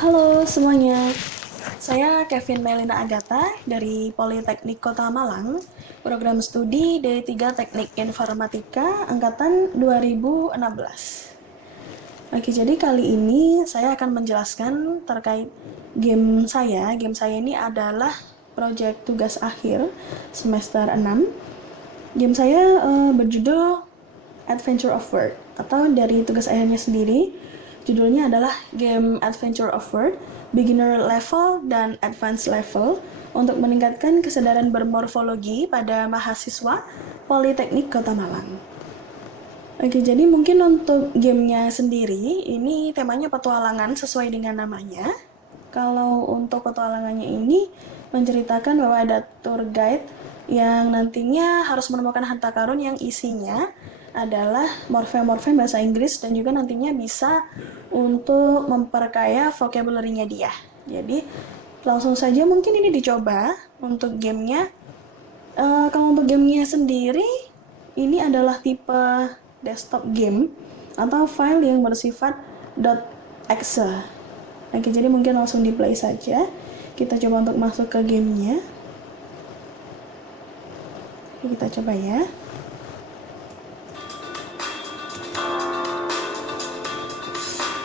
Halo semuanya, saya Kevin Melina Agatha dari Politeknik Kota Malang, program studi D3 Teknik Informatika angkatan 2016. Oke, jadi kali ini saya akan menjelaskan terkait game saya. Game saya ini adalah proyek tugas akhir semester 6. Game saya berjudul Adventure of Word, atau dari tugas akhirnya sendiri, judulnya adalah Game Adventure of Word, Beginner Level dan Advanced Level untuk meningkatkan kesadaran bermorfologi pada mahasiswa Politeknik Kota Malang. Oke, jadi mungkin untuk gamenya sendiri, ini temanya petualangan sesuai dengan namanya. Kalau untuk petualangannya ini menceritakan bahwa ada tour guide yang nantinya harus menemukan harta karun yang isinya adalah morfem-morfem bahasa Inggris dan juga nantinya bisa untuk memperkaya vocabulary-nya dia. Jadi langsung saja mungkin ini dicoba untuk gamenya. Kalau untuk gamenya sendiri, ini adalah tipe desktop game atau file yang bersifat .exe. Oke, jadi mungkin langsung di play saja. Kita coba untuk masuk ke gamenya. Kita coba ya.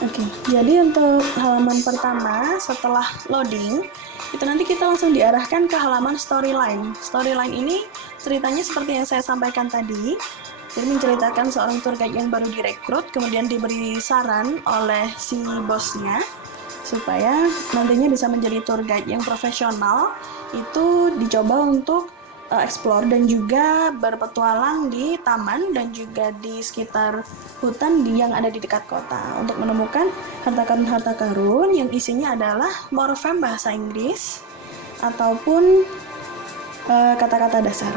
Oke, jadi untuk halaman pertama setelah loading, itu nanti kita langsung diarahkan ke halaman storyline. Storyline ini ceritanya seperti yang saya sampaikan tadi. Jadi menceritakan seorang tour guide yang baru direkrut, kemudian diberi saran oleh si bosnya supaya nantinya bisa menjadi tour guide yang profesional. Itu dicoba untuk explore dan juga berpetualang di taman dan juga di sekitar hutan yang ada di dekat kota untuk menemukan harta karun yang isinya adalah morfem bahasa Inggris ataupun kata-kata dasar.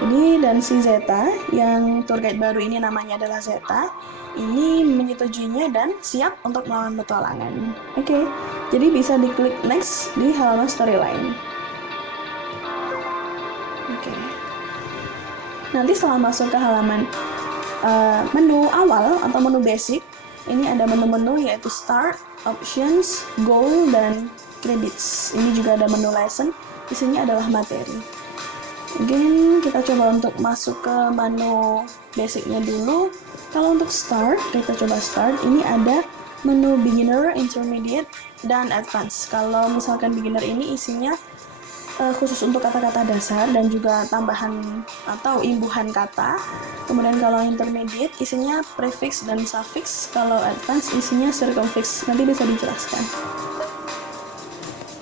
Ini dan si Zeta, yang tour guide baru ini namanya adalah Zeta, ini menyetujuinya dan siap untuk melawan petualangan. Oke, jadi bisa diklik next di halaman storyline. Oke. Nanti setelah masuk ke halaman menu awal atau menu basic, ini ada menu-menu yaitu Start, Options, Goal, dan Credits. Ini juga ada menu Lesson, isinya adalah materi. Mungkin kita coba untuk masuk ke menu basicnya dulu. Kalau untuk Start, kita coba Start. Ini ada menu Beginner, Intermediate, dan Advanced. Kalau misalkan Beginner ini isinya khusus untuk kata-kata dasar dan juga tambahan atau imbuhan kata. Kemudian kalau intermediate isinya prefix dan suffix, kalau advanced isinya circumfix. Nanti bisa dijelaskan.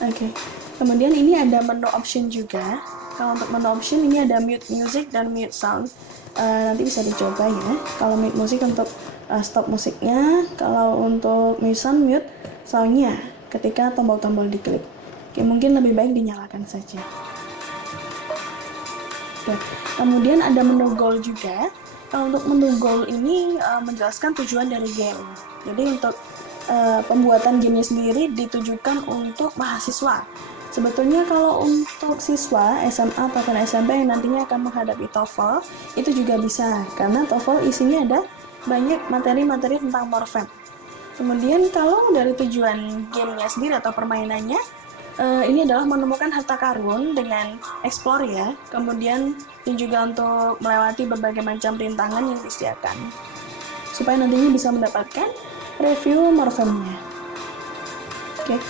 Oke. Kemudian ini ada menu option juga. Kalau untuk menu option ini ada mute music dan mute sound. Nanti bisa dicoba ya. Kalau mute music untuk stop musiknya, kalau untuk mute sound, mute soundnya ketika tombol-tombol diklik. Oke, mungkin lebih baik dinyalakan saja. Oke. Kemudian ada menu goal juga. Kalau untuk menu goal ini menjelaskan tujuan dari game. Jadi untuk pembuatan gamenya sendiri ditujukan untuk mahasiswa. Sebetulnya kalau untuk siswa SMA ataupun SMP yang nantinya akan menghadapi TOEFL, itu juga bisa. Karena TOEFL isinya ada banyak materi-materi tentang morfem. Kemudian kalau dari tujuan gamenya sendiri atau permainannya, ini adalah menemukan harta karun dengan explore ya, kemudian ini juga untuk melewati berbagai macam rintangan yang disediakan supaya nantinya bisa mendapatkan review morfemnya. Oke.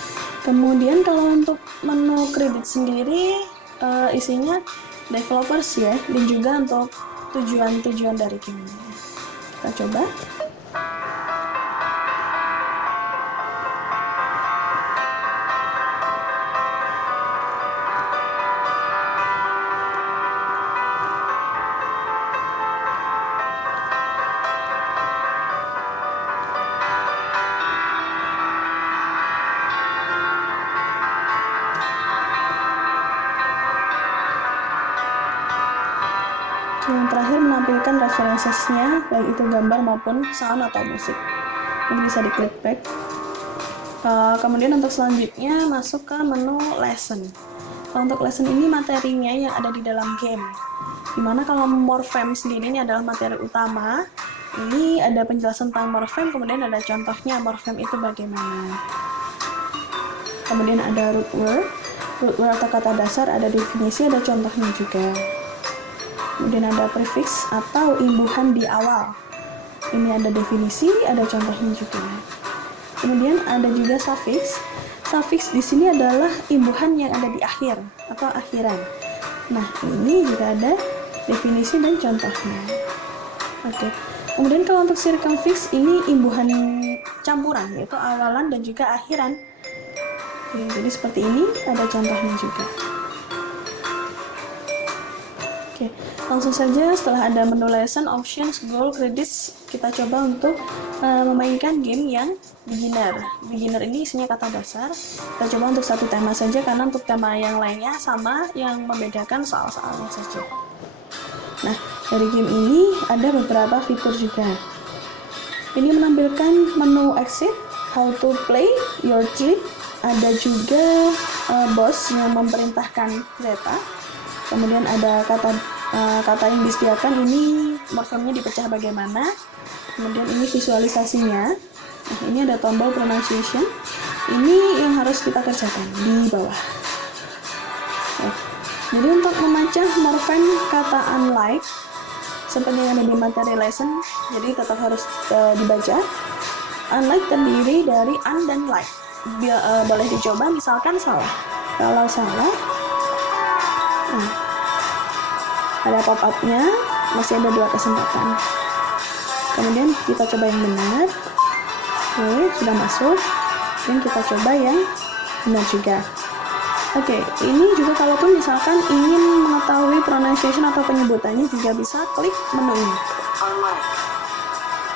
Kemudian kalau untuk menu kredit sendiri isinya developers ya, dan juga untuk tujuan-tujuan dari gamenya. Kita coba. Yang terakhir menampilkan referensinya, baik itu gambar maupun sound atau musik. Ini bisa diklik back. Kemudian untuk selanjutnya masuk ke menu lesson. Untuk lesson ini materinya yang ada di dalam game. Dimana kalau morfem sendiri ini adalah materi utama. Ini ada penjelasan tentang morfem, kemudian ada contohnya morfem itu bagaimana. Kemudian ada root word. Root word atau kata dasar, ada definisi, ada contohnya juga. Kemudian ada prefix atau imbuhan di awal. Ini ada definisi, ada contohnya juga. Kemudian ada juga suffix. Suffix di sini adalah imbuhan yang ada di akhir atau akhiran. Nah, ini juga ada definisi dan contohnya. Oke. Kemudian kalau untuk circumfix ini imbuhan campuran, yaitu awalan dan juga akhiran. Oke, jadi seperti ini, ada contohnya juga. Oke, langsung saja setelah ada menu lesson, options, goal, credits, kita coba untuk memainkan game yang beginner. Beginner ini isinya kata dasar. Kita coba untuk satu tema saja karena untuk tema yang lainnya sama, yang membedakan soal-soalnya saja. Nah, dari game ini ada beberapa fitur juga. Ini menampilkan menu exit, how to play, your trip, ada juga boss yang memerintahkan Zeta. Kemudian ada kata yang disediakan, ini morfemnya dipecah bagaimana. Kemudian ini visualisasinya. Nah, ini ada tombol pronunciation. Ini yang harus kita kerjakan di bawah. Nah, jadi untuk memecah morfem kata unlike, seperti yang ada di materi lesson, jadi tetap harus dibaca. Unlike terdiri dari un dan like. Boleh dicoba, misalkan salah. Kalau salah, nah, ada pop-up-nya, masih ada 2 kesempatan. Kemudian kita coba yang benar. Oke, sudah masuk. Dan kita coba yang benar juga. Oke, ini juga kalaupun misalkan ingin mengetahui pronunciation atau penyebutannya juga bisa klik menu ini.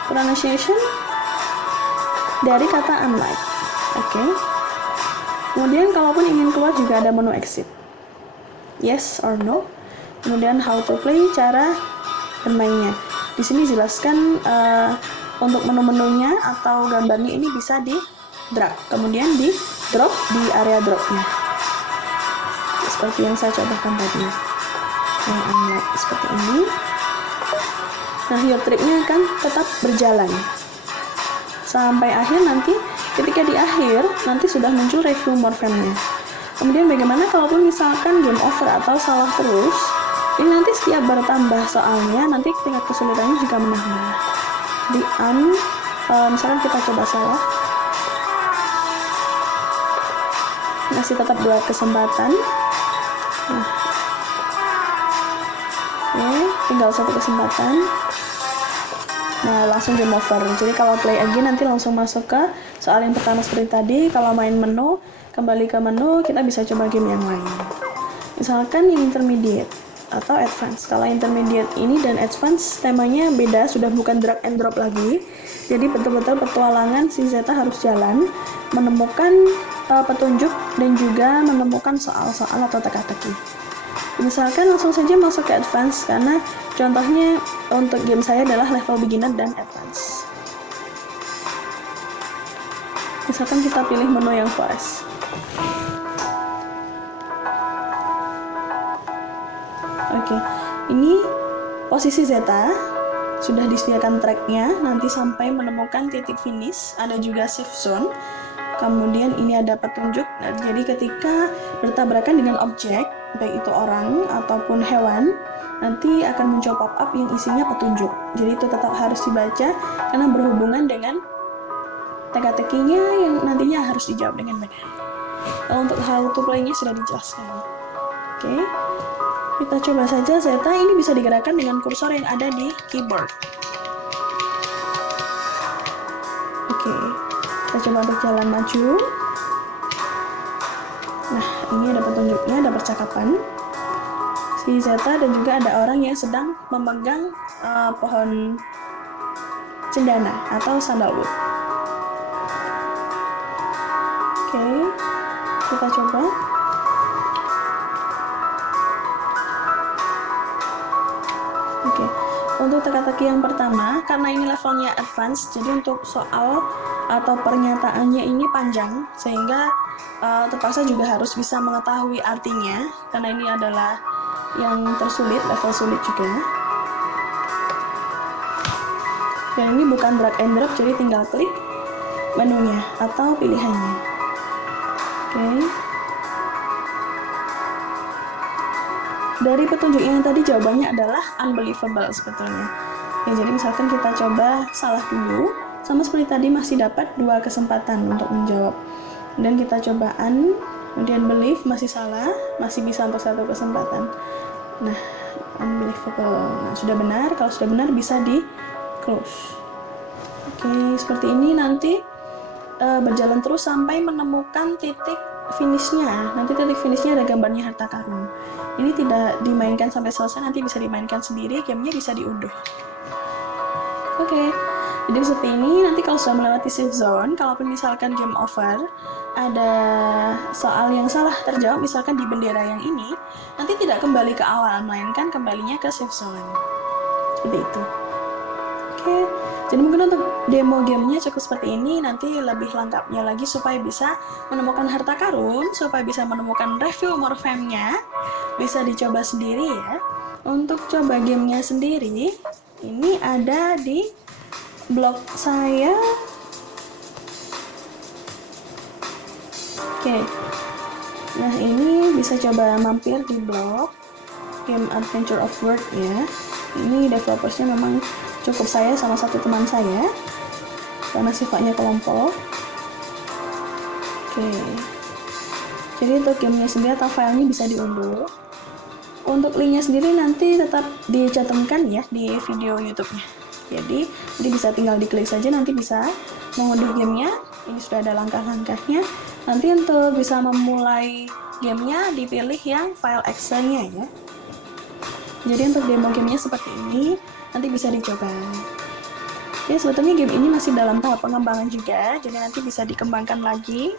Pronunciation dari kata unlike. Oke. Kemudian kalaupun ingin keluar juga ada menu exit. Yes or no. Kemudian how to play, cara bermainnya. Di sini jelaskan untuk menu-menunya atau gambarnya ini bisa di drag, kemudian di drop di area dropnya. Seperti yang saya cobakan tadi. Yang unlike seperti ini. Nah, your trip-nya akan tetap berjalan sampai akhir. Nanti ketika di akhir nanti sudah muncul review morfemnya. Kemudian bagaimana kalaupun misalkan game over atau salah terus, ini nanti setiap bertambah soalnya, nanti tingkat kesulitannya juga menambah. Di misalkan kita coba salah, masih tetap 2 kesempatan. Nah, oke, tinggal 1 kesempatan. Nah, langsung game over. Jadi kalau play again nanti langsung masuk ke soal yang pertama seperti tadi. Kalau main menu, kembali ke menu, kita bisa coba game yang lain. Misalkan yang intermediate atau advance. Kalau intermediate ini dan advance temanya beda, sudah bukan drag and drop lagi. Jadi betul-betul petualangan si Zeta harus jalan, menemukan petunjuk dan juga menemukan soal-soal atau teka-teki. Misalkan langsung saja masuk ke advance karena contohnya untuk game saya adalah level beginner dan advance. Misalkan kita pilih menu yang forest. Oke, ini posisi Zeta, sudah disediakan tracknya, nanti sampai menemukan titik finish, ada juga safe zone. Kemudian ini ada petunjuk, jadi ketika bertabrakan dengan objek, baik itu orang ataupun hewan, nanti akan muncul pop-up yang isinya petunjuk. Jadi itu tetap harus dibaca karena berhubungan dengan teka-tekinya yang nantinya harus dijawab dengan benar. Kalau untuk how to play-nya sudah dijelaskan. Oke, kita coba saja Zeta ini bisa digerakkan dengan kursor yang ada di keyboard. Oke, kita coba untuk jalan maju. Nah, ini ada petunjuknya, ada percakapan si Zeta dan juga ada orang yang sedang memegang pohon cendana atau sandalwood. Oke, kita coba. Oke, untuk teka-teki yang pertama, karena ini levelnya advance, jadi untuk soal atau pernyataannya ini panjang, sehingga terpaksa juga harus bisa mengetahui artinya, karena ini adalah yang tersulit, level sulit juga. Dan ini bukan drag and drop, jadi tinggal klik menunya atau pilihannya. Oke. Dari petunjuk yang tadi jawabannya adalah unbelievable sebetulnya. Ya, jadi misalkan kita coba salah dulu, sama seperti tadi masih dapat 2 kesempatan untuk menjawab. Dan kita coba kemudian believe masih salah, masih bisa untuk 1 kesempatan. Nah, unbelievable. Nah, sudah benar. Kalau sudah benar bisa di close. Oke, seperti ini nanti berjalan terus sampai menemukan titik finishnya. Nanti titik finishnya ada gambarnya harta karun. Ini tidak dimainkan sampai selesai, nanti bisa dimainkan sendiri, gamenya bisa diunduh. Oke, jadi seperti ini. Nanti kalau sudah melewati safe zone, kalaupun misalkan game over, ada soal yang salah terjawab, misalkan di bendera yang ini, nanti tidak kembali ke awal, melainkan kembalinya ke safe zone. Seperti itu. Oke, jadi mungkin untuk demo gamenya cukup seperti ini. Nanti lebih lengkapnya lagi supaya bisa menemukan harta karun, supaya bisa menemukan review Morfem-nya, bisa dicoba sendiri ya. Untuk coba gamenya sendiri, ini ada di blog saya. Oke, nah ini bisa coba mampir di blog Game Adventure of Word ya. Ini developersnya memang cukup saya sama satu teman saya karena sifatnya kelompok. Oke, jadi untuk gamenya sendiri atau filenya bisa diunduh. Untuk linknya sendiri nanti tetap dicantumkan ya di video YouTube-nya. Jadi nanti bisa tinggal diklik saja, nanti bisa mengunduh gamenya. Ini sudah ada langkah-langkahnya. Nanti untuk bisa memulai gamenya dipilih yang file Excel-nya ya. Jadi untuk demo gamenya seperti ini, nanti bisa dicoba. Ya, sebetulnya game ini masih dalam tahap pengembangan juga, jadi nanti bisa dikembangkan lagi.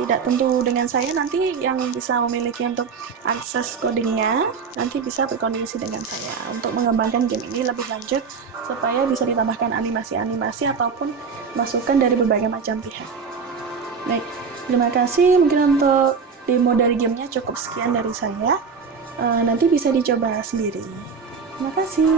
Tidak tentu dengan saya, nanti yang bisa memiliki untuk akses codingnya nanti bisa berkoordinasi dengan saya untuk mengembangkan game ini lebih lanjut supaya bisa ditambahkan animasi-animasi ataupun masukan dari berbagai macam pihak. Baik, terima kasih. Mungkin untuk demo dari gamenya cukup sekian dari saya. Nanti bisa dicoba sendiri. Terima kasih.